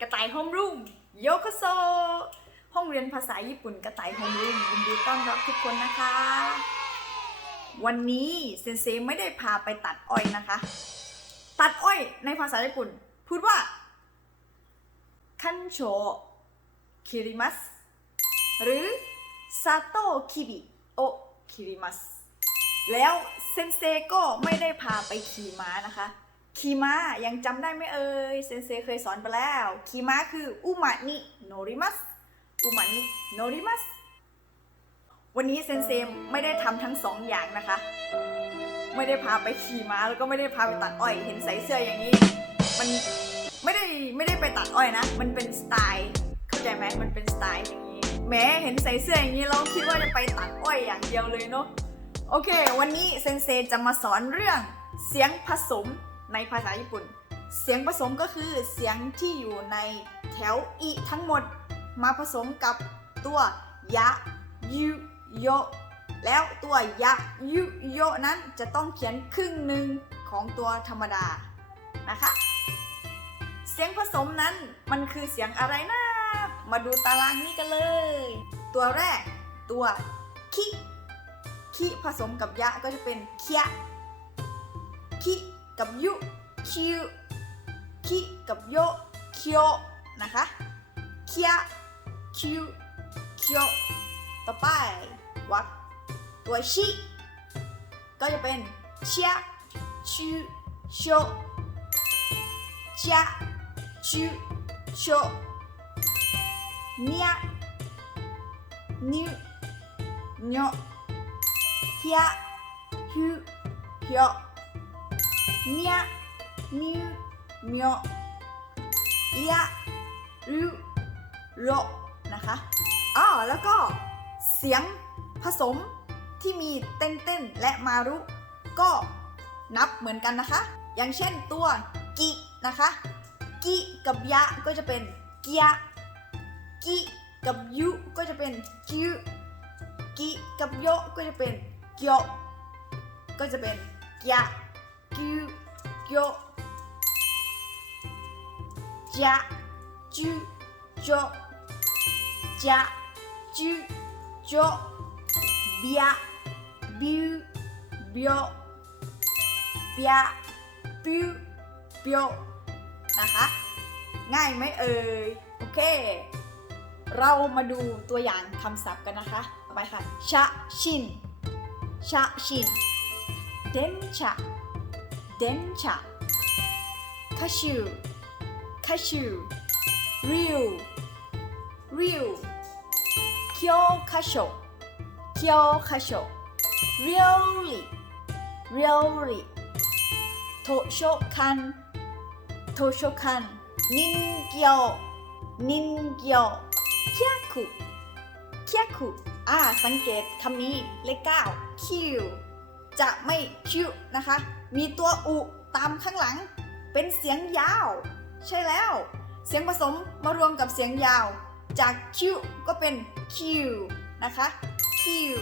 กระต่ายโฮมรูมโยโกโซ ห้องเรียนภาษาญี่ปุ่นกระต่ายโฮมรูมยินดีต้อนรับทุกคนนะคะ วันนี้เซนเซไม่ได้พาไปตัดอ้อยนะคะ ตัดอ้อยในภาษาญี่ปุ่น พูดว่าคันโชคิริมัสหรือซาโตคิบิโอคิริมัสแล้วเซนเซก็ไม่ได้พาไปขี่ม้านะคะ ขี่ม้ายังจำได้ไหมเอ่ยเซนเซเคยสอนไปแล้วขี่ม้าคืออุมานิโนริมัสอุมานิโนริมัสวันนี้เซนเซไม่ได้ทำทั้งสองอย่างนะคะ ไม่ได้พาไปขี่ม้าแล้วก็ไม่ได้พาไปตัดอ้อย เห็นใส่เสื้ออย่างนี้ มันไม่ได้ไม่ได้ไปตัดอ้อยนะ มันเป็นสไตล์ เข้าใจไหมมันเป็นสไตล์อย่างนี้แหมเห็นใส่เสื้ออย่างนี้เราคิดว่าจะไปตัดอ้อยอย่างเดียวเลยเนาะโอเค วันนี้เซนเซจะมาสอนเรื่องเสียงผสม ในภาษาญี่ปุ่น เสียงผสมก็คือเสียงที่อยู่ในแถวอีทั้งหมด มาผสมกับตัวยะยุโยแล้วตัวยะยุโยนั้นจะต้องเขียนครึ่งหนึ่งของตัวธรรมดานะคะ เสียงผสมนั้นมันคือเสียงอะไรนะ มาดูตารางนี้กันเลย ตัวแรกตัวคิคิผสมกับยะก็จะเป็นเคียคิ กับยุคิวคิกับโยเคียวนะคะเคียคิวเคียวต่อไปวัดตัวชิก็จะเป็นเชียชูโชเชียชูโชเนียนิวโนเฮียฮูเฮีย เนียนิวโนเอียรูโรนะคะอ๋อแล้วก็เสียงผสมที่มีเต้นเต้นและมารุ ก็นับเหมือนกันนะคะ อย่างเช่นตัวกินะคะ กิกับยะก็จะเป็นเกียกิกับยุก็จะเป็นกิวกิกับโยก็จะเป็นเกียก็จะเป็นเกียกิว เกียจะจูโจจะจูโจเบียบิวบียวเบียบิวบียวนะคะ ง่ายไหมเอ่ย โอเค เรามาดูตัวอย่างคำศัพท์กันนะคะ ไปค่ะ ชะชิน ชะชินเดนชะ เดนชะคาชูคาชูริวริวเคียวคาโชเคียวคาโชเรียวลิเรียวลิโทโชคันโทโชคันนินเกียวนินเกียวเคียคุเคียคุอ่าสังเกตคำนี้เลขเก้าคิว จะไม่คิวนะคะ มีตัวอุตามข้างหลัง เป็นเสียงยาว ใช่แล้ว เสียงผสมมารวมกับเสียงยาว จากคิวก็เป็นคิวนะคะคิว